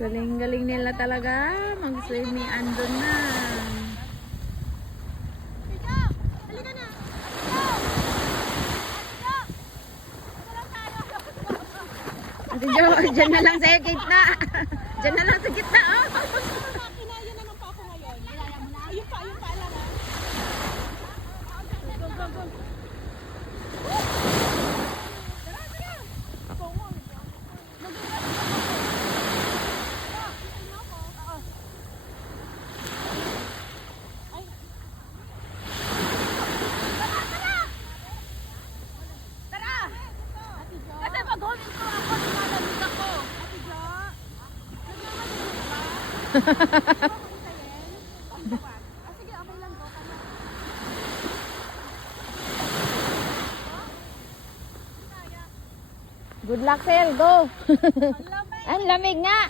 Galing-galing nila talaga mag-swimming. Andun na. Ate Jo, dyan na lang sa gitna. Dyan na lang sa gitna, oh. Kinayo naman pa ako ngayon. Ayun pa lang. Go, go, go. Kasi pag-huli ko ako, lumalamig ako. Ate Jo, sige, okay lang go. Good luck, Sel. Go. Ang lamig nga.